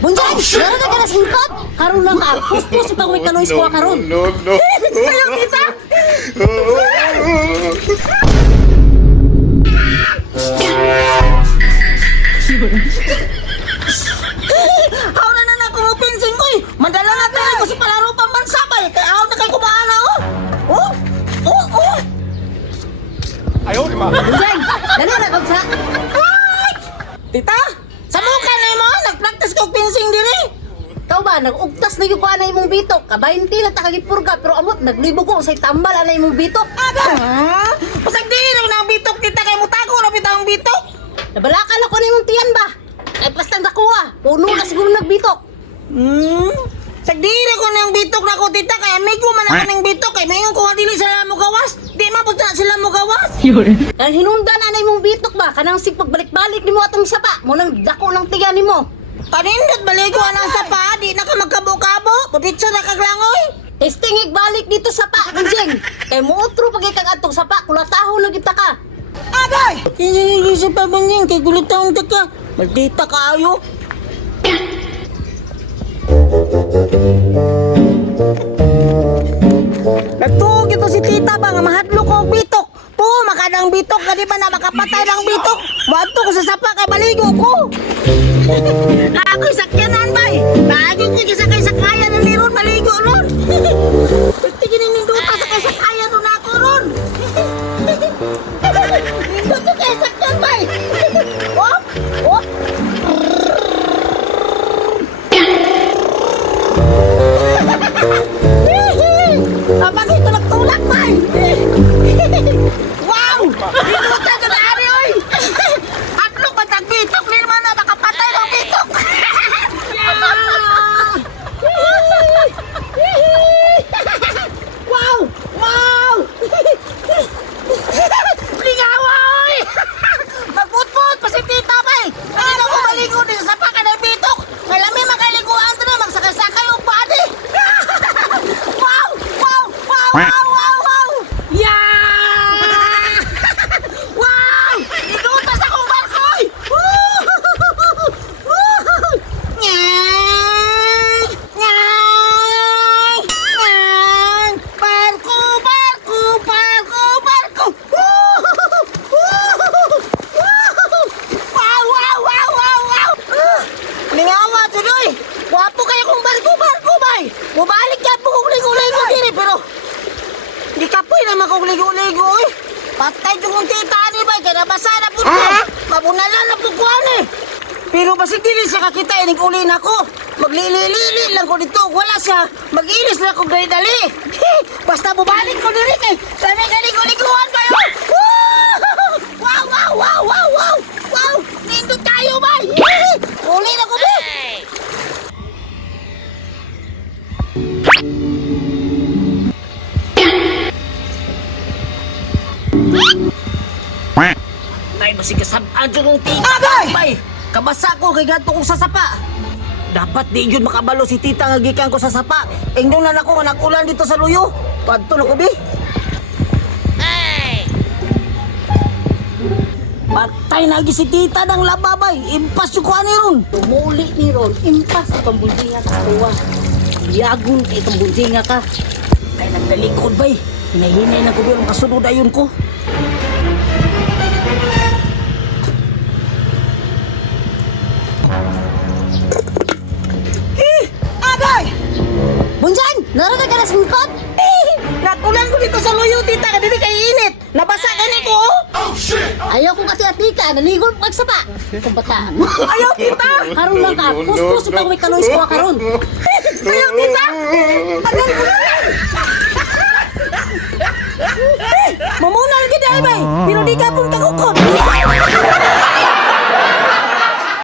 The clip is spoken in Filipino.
Bunjan, meron na ka na singkot. Karon lang ka, puspos pa may kaloy ko karon. No. Sayo kita. Hawra na na kumupinsing ko. Madala na tayo ko sa palaro pambansa ba. Kaya ako na kay kumaana oh. Oh. Bunjan, dali na bagsa. Tita, sa mukha na mo, nag-practice ko pinsing diri. Ikaw ba, nag-ugtas na yung kuha imong bitok. Kabainti na takagipurga, pero amot, naglibo ko sa'y tambal na imong bitok. Aga! Pasag di rin na ang bitok, tita, kay mutago na bitang bitok. Nabalakal ako na imong tiyan ba? Ay, pastang nakuha, puno na siguro nagbitok. Sagdiri ko na yung bitok na ko, tita, kaya may man ako ng bitok, kaya mayon ko nga dili sila mo gawas. Di mabuta sila mo gawas. Kaya hinunda na imong bitok ba, kanang pagbalik-balik ni mo atong sapa, mo nang dako ng tiyan ni mo. Kanindot baligo ang sapa, di na ka magkabo-kabo, buditso na kaglangoy. Testingig balik dito sapa, Bunjing. Kaya mo utro pag ikang atong sapa, kulataho na kita ka. Agay! Hindi sa pa, Bunjing, kay gulatahong ka. Maldita ka ayo. Nagtuog ito si tita ba nga mahadlo ko ang bitok. Po, makadang bitok ka di ba na makapatay ng bitok. Wadto ko sa sapa kay baligo ko. Ako'y sakyanan ba eh. Lagi ko kisakay sa kaya ng liron maligo ron. Tiginin ninduta sa kay sa kaya ron ako ron. Ninduta kay sakyan ba eh. Oh. Abang ito nagtulak ba eh. Wow! Ninduta ka na ari oy. Atlok ba tagbitok ni naman na makapatay ng bitok. Wow! Lingawa oy! Magputput pa si tita ba eh. Hindi na ko maligo din sa paka ng bitok. Malami makaliguan to na magsakay-sakay yung body. Wow! Yeah! Wow! Inutas akong barkoy! Barko! Wow! Lingawa tuloy! Wapo kayo kung barko bay! Mubalik ka po kung ligo-ligo din eh, pero di ka po naman kung ligo-ligo eh. Patay yung tita ni bay, kaya nabasa na po ko. Mabunalan na po ko eh. Pero basig dili sa kakita, inig-uli na ko. Maglili-lili lang ko dito, wala siya. Mag-ilis na ko dali-dali. Basta bubalik ko diri kay sanay ka ligo-liguan kayo. Wow! Nindot tayo bay. Uli na ko ba? Nay, basig kasabaan dyan kong tita. Bay! Kabasa ko kay gato kong sasapa. Dapat di yun makabalo si tita nga gikan ko sa sapa. Ingdong na ako nga nag-ulan dito sa luyo. Padto na ko, bi. Patay na si tita ng lababay. Impas yung kuha ni Ron. Tumuli ni Ron. Impas itong bunjinga ka tuwa. Yagun ka itong bunjinga ka. Ay, nagdalikod bay. Hinahinay na ko doon. Kasunod ayun ko. Bunjan! Naroon ka na singkot? Nakulan ko dito sa luyo, tita. Kadili kay init. Nabasa ka ni ko. Oh, shit! Ayaw ko kasi atika. Naligol ko magsapa. Kung bataan. Ayaw, tita! Karoon lang ka. Puspos pa may kaloy ko karoon. Ayaw, tita! Ayaw, tita!